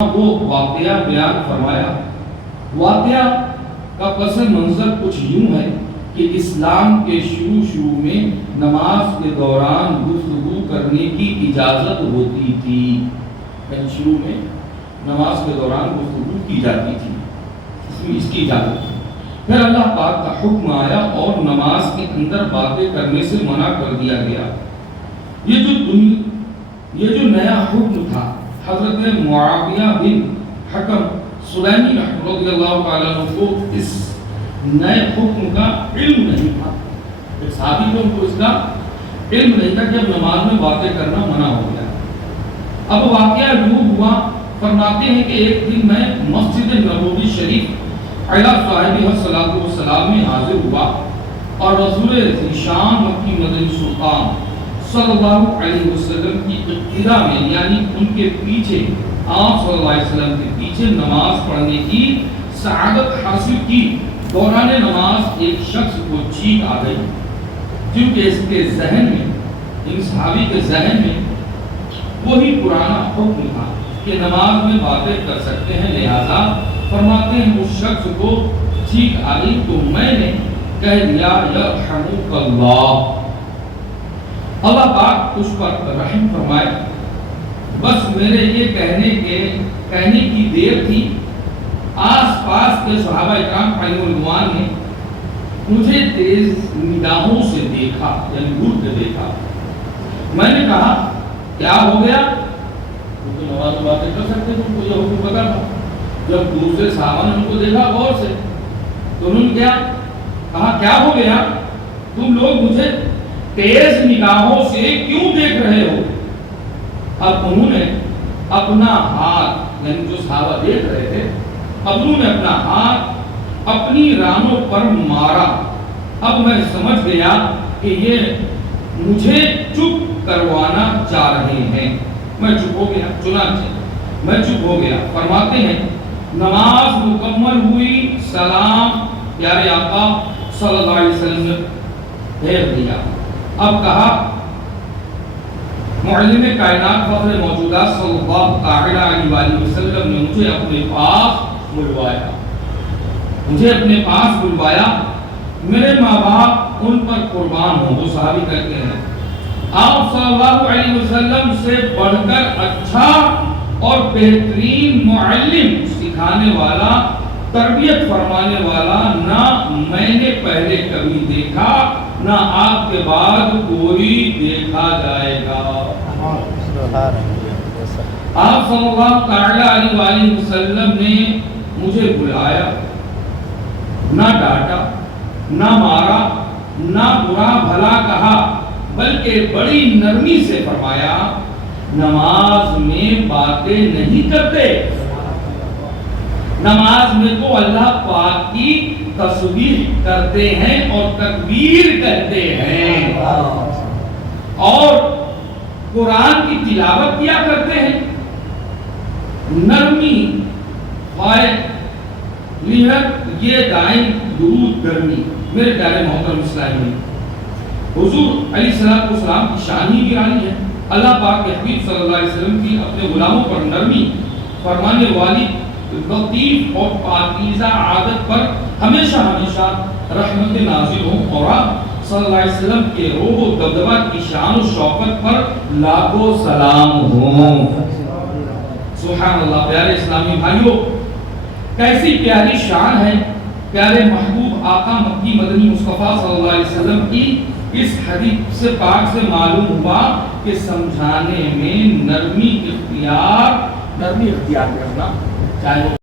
وہ واقعہ بیان فرمایا۔ واقعہ کا پس منظر کچھ یوں ہے کہ اسلام کے شروع میں نماز کے دوران گفتگو کرنے کی اجازت ہوتی تھی۔ شروع میں نماز کے دوران گفتگو کی جاتی تھی، اس کی اجازت تھی۔ پھر اللہ پاک کا حکم آیا اور نماز کے اندر باتیں کرنے سے منع کر دیا گیا۔ یہ جو نیا حکم تھا، حضرت معاویہ بن حکم سلیمی رضی اللہ تعالیٰ عنہ کو اس نئے حکم کا علم نہیں تھا۔ ایک صحابی کو ان کو اس کا علم نہیں تھا کہ اب نماز میں باتیں کرنا منع ہو گیا۔ اب واقعہ یوں ہوا، فرماتے ہیں کہ ایک دن میں مسجد نبوی شریف علیہ صاحبہ الصلاۃ والسلام میں حاضر ہوا اور رسول ذیشان مکی مدنی سلطان صلی اللہ علیہ وسلم کی اقتداء میں، یعنی ان کے پیچھے، آپ صلی اللہ علیہ وسلم کے پیچھے نماز پڑھنے کی سعادت حاصل کی۔ دوران نماز ایک شخص کو چیخ آ گئی، کیونکہ اس کے ذہن میں، ان صحابی کے ذہن میں وہی پرانا حکم تھا کہ نماز میں باتیں کر سکتے ہیں، لہذا فرماتے ہیں اس شخص کو چیخ آ گئی تو میں نے کہہ دیا یرحمک اللہ، اللہ پاک اس پر رحم فرمائے۔ بس میرے یہ کہنے کی دیر تھی، آس پاس کے صحابہ اکرام علیہ الرضوان نے مجھے تیز نگاہوں سے دیکھا، یعنی گھور کے دیکھا۔ میں نے کہا کیا ہو گیا؟ تو نماز میں باتیں کر سکتے تم کو یہ حکم پتا تھا۔ جب دوسرے صحابہ نے ان کو دیکھا غور سے تو انہوں نے کہا کیا ہو گیا؟ تم لوگ مجھے تیز نگاہوں سے کیوں دیکھ رہے ہو؟ اب انہوں نے اپنا ہاتھ، یعنی جو صحابہ دیکھ رہے تھے، اب انہوں نے اپنا ہاتھ اپنی رانوں پر مارا۔ اب میں سمجھ گیا کہ یہ مجھے چپ کروانا چاہ رہے ہیں۔ میں چپ ہو گیا، چنانچہ میں چپ ہو گیا۔ فرماتے ہیں نماز مکمل ہوئی، سلام پیارے آقا صلی اللہ علیہ وسلم نے پھیر دیا۔ اب کہا معلم کائنات فخر موجودات صلی اللہ تعالی علیہ وسلم نے مجھے اپنے پاس بلوایا، میرے ماں باپ ان پر قربان ہوں، وہ صحابی کہتے ہیں آپ صلی اللہ علیہ وسلم سے بڑھ کر اچھا اور بہترین معلم، سکھانے والا، تربیت فرمانے والا نہ میں نے پہلے کبھی دیکھا، نہ آپ کے بعد کوئی دیکھا جائے گا۔ آپ صلی اللہ تعالی علیہ وسلم نے مجھے بلایا، نہ ڈانٹا، نہ مارا، نہ برا بھلا کہا، بلکہ بڑی نرمی سے فرمایا نماز میں باتیں نہیں کرتے، نماز میں تو اللہ پاک کی تسبیح کرتے ہیں اور تکبیر کرتے ہیں اور قرآن کی تلاوت کیا کرتے ہیں۔ نرمی لیحت یہ دائیں درود گرمی۔ میرے پیارے محترم اسلامی، حضور علیہ السلام کی شان ہی گرامی ہے۔ اللہ پاک کے حبیب صلی اللہ علیہ وسلم کی اپنے غلاموں پر نرمی فرمانے والی لطیف اور پاکیزہ عادت پر ہمیشہ رحمت نازل ہوں، اور آپ صلی اللہ علیہ وسلم کے روح و دبدبہ کی شان و شوکت پر لاکھوں سلام ہوں۔ سبحان اللہ۔ پیارے اسلامی بھائیوں، کیسی پیاری شان ہے پیارے محبوب آقا مکی مدنی مصطفیٰ صلی اللہ علیہ وسلم کی۔ اس حدیث سے پاک سے معلوم ہوا کہ سمجھانے میں نرمی اختیار کرنا چاہے